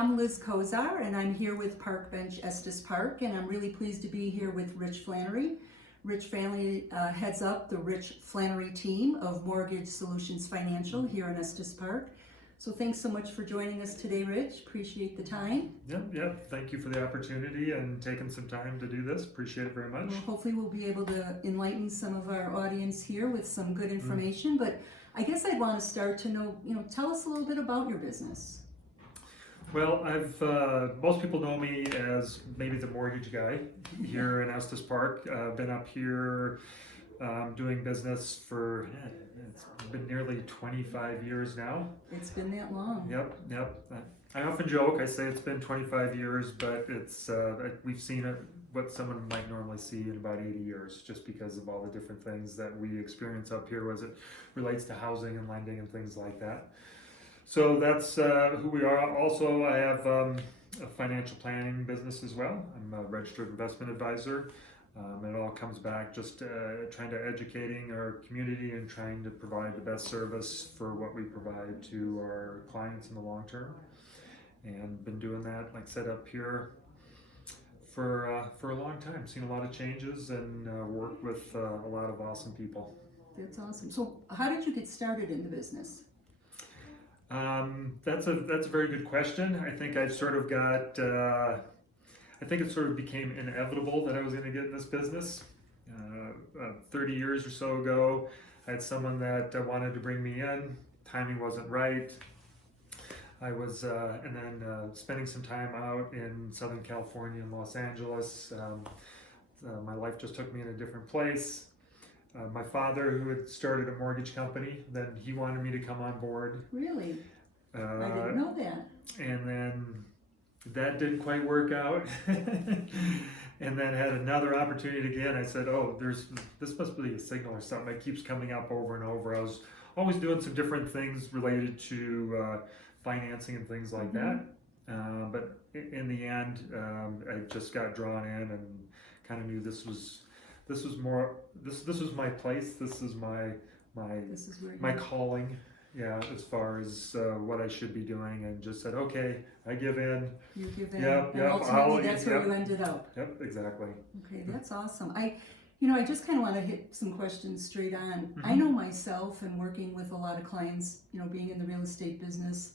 I'm Liz Kozar, and I'm here with Park Bench Estes Park, and I'm really pleased to be here with Rich Flanery. Rich Flanery heads up the Rich Flanery team of Mortgage Solutions Financial here in Estes Park. So thanks so much for joining us today, Rich. Appreciate the time. Yep. Thank you for the opportunity and taking some time to do this. Appreciate it very much. Well, hopefully we'll be able to enlighten some of our audience here with some good information, but I guess I'd want to start to know, tell us a little bit about your business. Well, most people know me as maybe the mortgage guy here in Estes Park. I've been up here doing business for, it's been nearly 25 years now. It's been that long. Yep. I often joke, I say it's been 25 years, but it's we've seen what someone might normally see in about 80 years, just because of all the different things that we experience up here as it relates to housing and lending and things like that. So that's who we are. Also, I have a financial planning business as well. I'm a registered investment advisor. It all comes back just trying to educating our community and trying to provide the best service for what we provide to our clients in the long term. And been doing that, like I said, up here for a long time. Seen a lot of changes and worked with a lot of awesome people. That's awesome. So how did you get started in the business? That's a very good question. I think it sort of became inevitable that I was going to get in this business. 30 years or so ago, I had someone that wanted to bring me in. Timing wasn't right. I was, and then spending some time out in Southern California and Los Angeles. My life just took me in a different place. My father, who had started a mortgage company, then he wanted me to come on board. Really? I didn't know that. And then that didn't quite work out. And then had another opportunity again. I said, this must be a signal or something. It keeps coming up over and over. I was always doing some different things related to financing and things like that. But in the end, I just got drawn in and kind of knew this was my place. This is my calling. Yeah, as far as what I should be doing, and just said, okay, I give in. You give in. Yep. And ultimately, that's where you ended up. Yep, exactly. Okay, that's awesome. I just kind of want to hit some questions straight on. I know myself, and working with a lot of clients, being in the real estate business,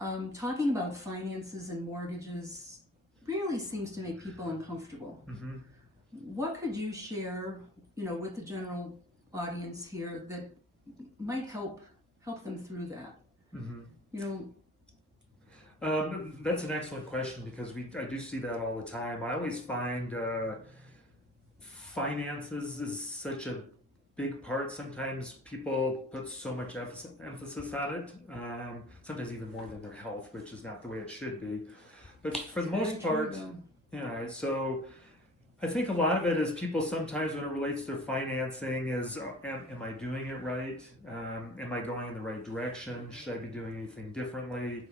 talking about finances and mortgages really seems to make people uncomfortable. What could you share, with the general audience here that might help them through that? That's an excellent question, because I do see that all the time. I always find finances is such a big part. Sometimes people put so much emphasis on it, sometimes even more than their health, which is not the way it should be. But for the most part, so I think a lot of it is people sometimes, when it relates to their financing, is am I doing it right? Am I going in the right direction? Should I be doing anything differently?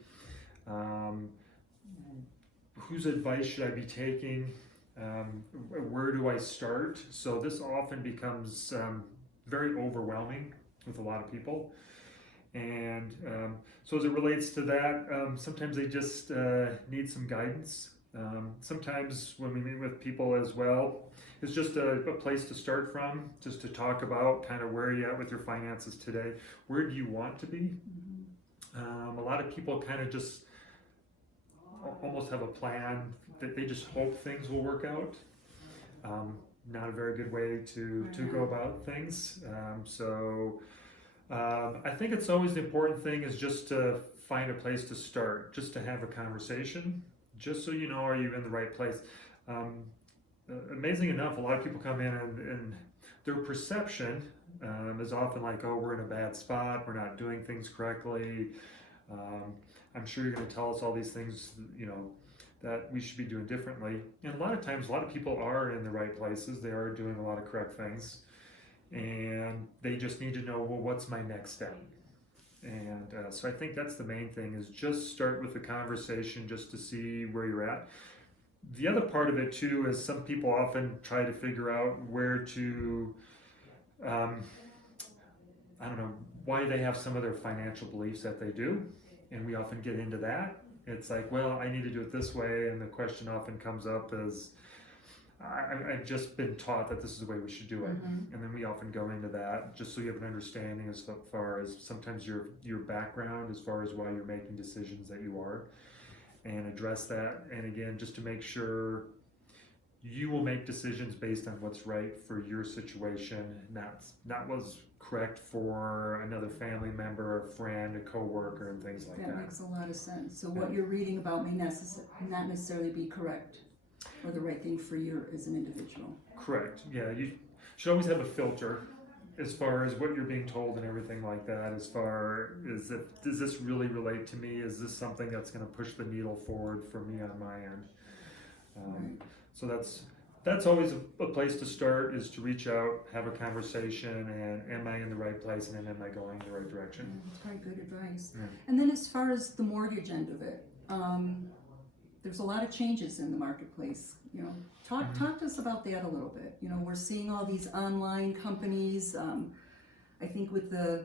Whose advice should I be taking? Where do I start? So this often becomes very overwhelming with a lot of people. And so as it relates to that, sometimes they just need some guidance. Sometimes when we meet with people as well, it's just a place to start from, just to talk about kind of where you're at with your finances today. Where do you want to be? A lot of people kind of just almost have a plan that they just hope things will work out. Not a very good way to go about things. I think it's always the important thing is just to find a place to start, just to have a conversation, just so you know, are you in the right place? Amazing enough, a lot of people come in and their perception is often like, oh, we're in a bad spot, we're not doing things correctly. I'm sure you're going to tell us all these things, that we should be doing differently. And a lot of times, a lot of people are in the right places. They are doing a lot of correct things. And they just need to know, well, what's my next step? And so I think that's the main thing, is just start with the conversation just to see where you're at. The other part of it too is some people often try to figure out where to, why they have some of their financial beliefs that they do. And we often get into that. it's like, well, I need to do it this way, and the question often comes up is, I've just been taught that this is the way we should do it, Mhm. and then we often go into that just so you have an understanding as far as sometimes your background as far as why you're making decisions that you are, and address that, and again, just to make sure you will make decisions based on what's right for your situation, not what's correct for another family member, a friend, a coworker, and things like That that. makes a lot of sense. So what you're reading about may not necessarily be correct or the right thing for you as an individual. Correct. Yeah, you should always have a filter as far as what you're being told and everything like that. As far as does this really relate to me? Is this something that's going to push the needle forward for me on my end? Right. So that's always a place to start, is to reach out, have a conversation, and am I in the right place, and am I going in the right direction? That's probably good advice. Yeah. And then as far as the mortgage end of it, there's a lot of changes in the marketplace. You know, talk to us about that a little bit. You know, we're seeing all these online companies. I think with the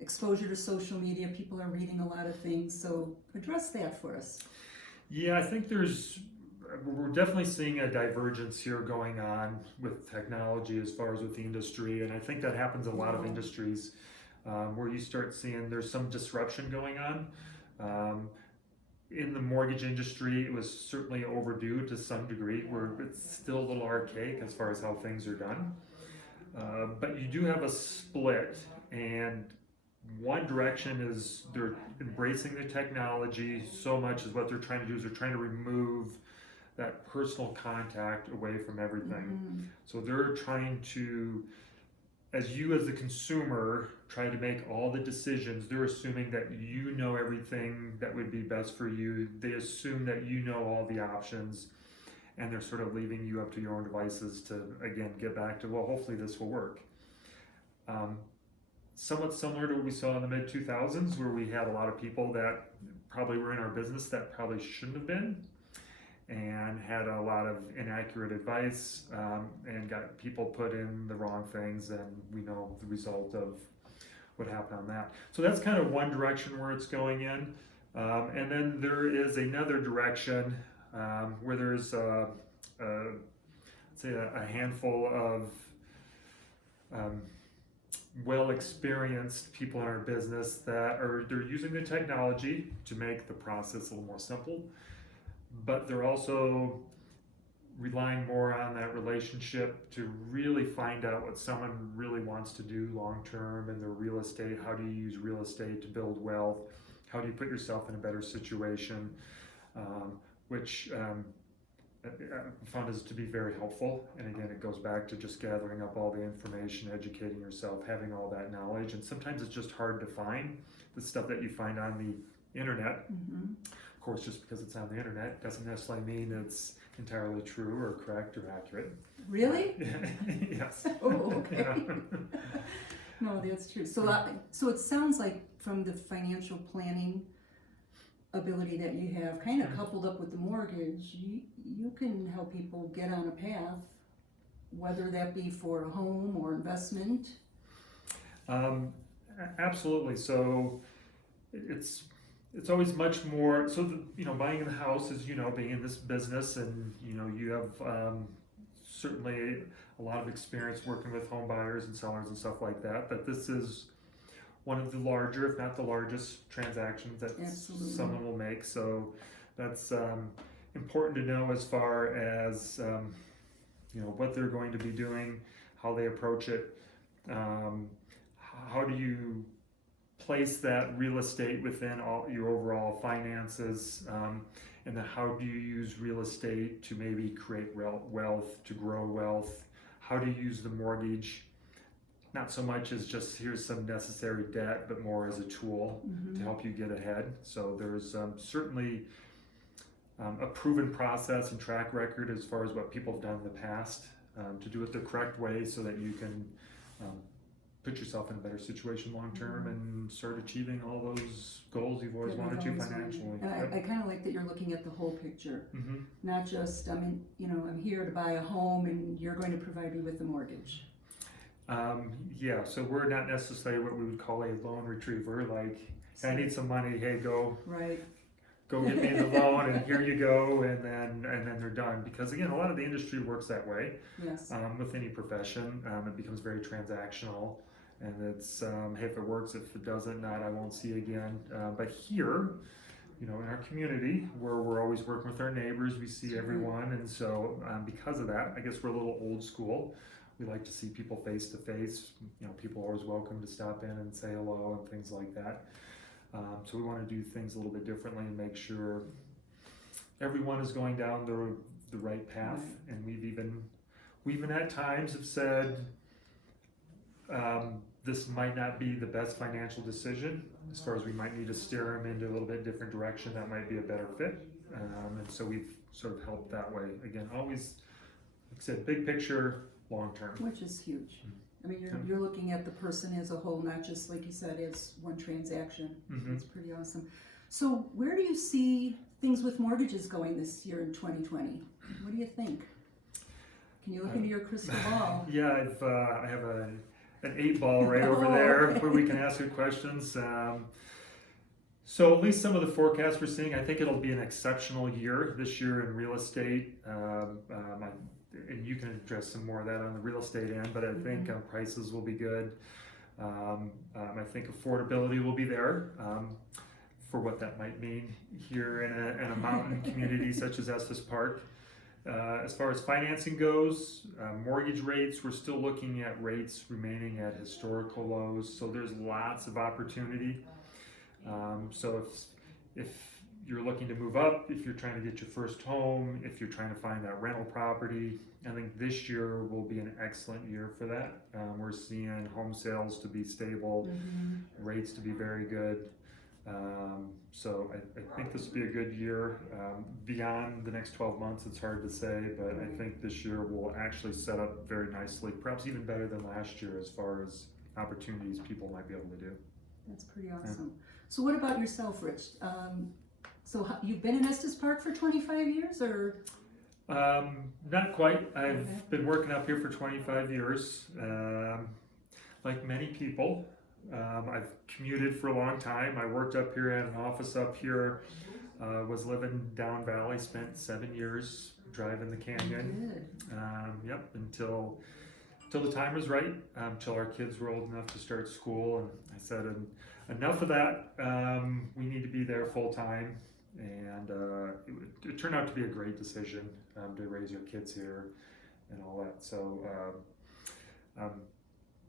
exposure to social media, people are reading a lot of things. So address that for us. Yeah, I think we're definitely seeing a divergence here going on with technology as far as with the industry, and I think that happens in a lot of industries where you start seeing there's some disruption going on. In the mortgage industry, it was certainly overdue to some degree, where it's still a little archaic as far as how things are done. But you do have a split, and one direction is they're embracing the technology so much as what they're trying to do is they're trying to remove that personal contact away from everything. So they're trying to, as you as the consumer try to make all the decisions, they're assuming that you know everything that would be best for you. They assume that you know all the options, and they're sort of leaving you up to your own devices to, again, get back to, well, hopefully this will work. Somewhat similar to what we saw in the mid-2000s, where we had a lot of people that probably were in our business that probably shouldn't have been, and had a lot of inaccurate advice, and got people put in the wrong things, and we know the result of what happened on that. So that's kind of one direction where it's going in, and then there is another direction where there's say a handful of well-experienced people in our business that they're using the technology to make the process a little more simple, but they're also relying more on that relationship to really find out what someone really wants to do long term in their real estate. How do you use real estate to build wealth? How do you put yourself in a better situation? Which I found is to be very helpful. And again, it goes back to just gathering up all the information, educating yourself, having all that knowledge. And sometimes it's just hard to find the stuff that you find on the internet. Of course, just because it's on the internet doesn't necessarily mean it's entirely true or correct or accurate. Really? Yes. Oh, okay. No, that's true. So it sounds like from the financial planning ability that you have, kind of coupled up with the mortgage, you can help people get on a path, whether that be for a home or investment. Absolutely. So it's always much more. So buying a house is being in this business, and you have certainly a lot of experience working with home buyers and sellers and stuff like that. But this is one of the larger, if not the largest, transactions that someone will make. So that's important to know as far as what they're going to be doing, how they approach it, how do you place that real estate within all your overall finances, and then how do you use real estate to maybe create wealth, to grow wealth? How do you use the mortgage? Not so much as just here's some necessary debt, but more as a tool to help you get ahead. So there's certainly a proven process and track record as far as what people have done in the past to do it the correct way, so that you can put yourself in a better situation long term and start achieving all those goals you've always wanted to financially. And I kind of like that you're looking at the whole picture, not just I'm here to buy a home and you're going to provide me with the mortgage. Yeah, so we're not necessarily what we would call a loan retriever, like, I need some money, hey, go. Right. go get me the loan, and here you go, and then they're done. Because again, a lot of the industry works that way. Yes. With any profession, it becomes very transactional, and it's hey, if it works, if it doesn't, not, I won't see you again. But here, in our community, where we're always working with our neighbors, we see everyone, and so because of that, I guess we're a little old school. We like to see people face to face. People are always welcome to stop in and say hello and things like that. So we want to do things a little bit differently and make sure everyone is going down the right path. Right. And we even at times have said this might not be the best financial decision, as far as we might need to steer them into a little bit different direction that might be a better fit. And so we've sort of helped that way. Again, always, like I said, big picture, long term. Which is huge. I mean, you're looking at the person as a whole, not just, like you said, as one transaction. Mm-hmm. It's pretty awesome. So where do you see things with mortgages going this year in 2020? What do you think? Can you look into your crystal ball? Yeah, I have an 8-ball right over there where we can ask you questions. So at least some of the forecasts we're seeing, I think it'll be an exceptional year this year in real estate. And you can address some more of that on the real estate end, but I think prices will be good. I think affordability will be there for what that might mean here in a mountain community such as Estes Park. As far as financing goes, mortgage rates, we're still looking at rates remaining at historical lows, so there's lots of opportunity. So if you're looking to move up, if you're trying to get your first home, if you're trying to find that rental property, I think this year will be an excellent year for that. We're seeing home sales to be stable, rates to be very good. So I think this will be a good year. Beyond the next 12 months, it's hard to say, but I think this year will actually set up very nicely, perhaps even better than last year as far as opportunities people might be able to do. That's pretty awesome. Yeah. So what about yourself, Rich? So you've been in Estes Park for 25 years, or? Not quite. I've been working up here for 25 years. Like many people, I've commuted for a long time. I worked up here, had an office up here, was living down valley, spent 7 years driving the canyon. Yep, until the time was right, until our kids were old enough to start school. And I said, enough of that. We need to be there full time. And it turned out to be a great decision to raise your kids here and all that. So I'm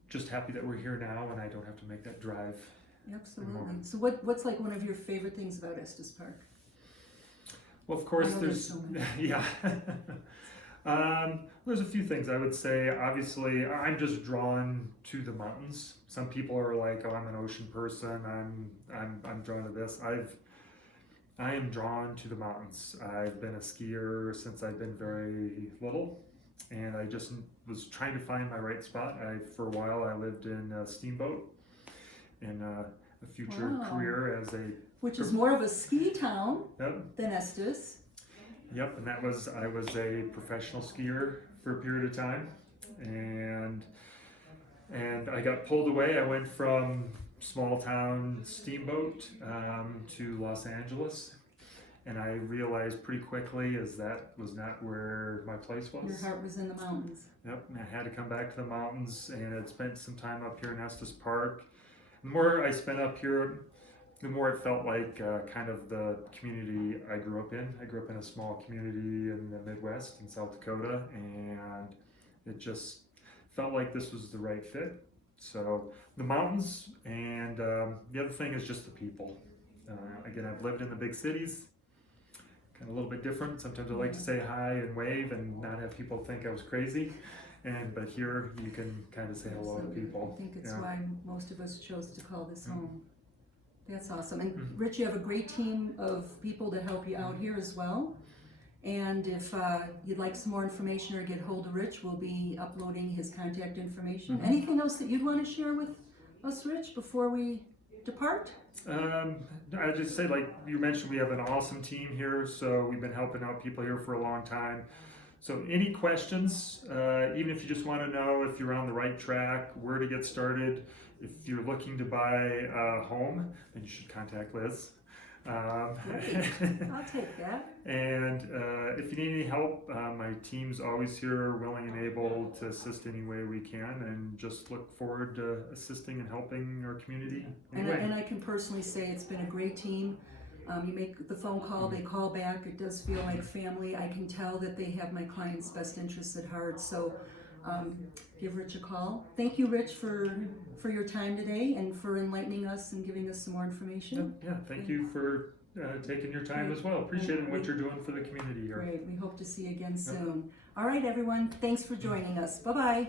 just happy that we're here now and I don't have to make that drive. Absolutely. Anymore. So what's like one of your favorite things about Estes Park? Well, of course, there's so many. Yeah. There's a few things I would say. Obviously, I'm just drawn to the mountains. Some people are like, "Oh, I'm an ocean person. I'm drawn to this." I am drawn to the mountains. I've been a skier since I've been very little, and I just was trying to find my right spot. For a while, I lived in a steamboat in a future career as a... Which is more of a ski town Yep. than Estes. Yep, and I was a professional skier for a period of time, and I got pulled away. I went from small town steamboat to Los Angeles, and I realized pretty quickly that was not where my place was. Your heart was in the mountains. Yep, and I had to come back to the mountains, and I'd spent some time up here in Estes Park. The more I spent up here, the more it felt like kind of the community I grew up in. I grew up in a small community in the Midwest in South Dakota, and it just felt like this was the right fit. So the mountains, and the other thing is just the people. Again, I've lived in the big cities, kind of a little bit different. Sometimes I like to say hi and wave and not have people think I was crazy. But here you can kind of say hello to people. I think it's why most of us chose to call this home. That's awesome. And Rich, you have a great team of people to help you out here as well. And if you'd like some more information or get hold of Rich, we'll be uploading his contact information. Anything else that you'd want to share with us, Rich, before we depart? I'd just say, like you mentioned, we have an awesome team here. So we've been helping out people here for a long time. So any questions, even if you just want to know if you're on the right track, where to get started, if you're looking to buy a home, then you should contact Liz. Great. I'll take that. And if you need any help, my team's always here, willing and able to assist any way we can, and just look forward to assisting and helping our community. And I can personally say it's been a great team. You make the phone call, they call back. It does feel like family. I can tell that they have my client's best interests at heart. So give Rich a call. Thank you, Rich, for your time today and for enlightening us and giving us some more information. Yeah, thank you for taking your time as well. Appreciating what you're doing for the community here. Great. We hope to see you again soon. All right, everyone. Thanks for joining us. Bye-bye.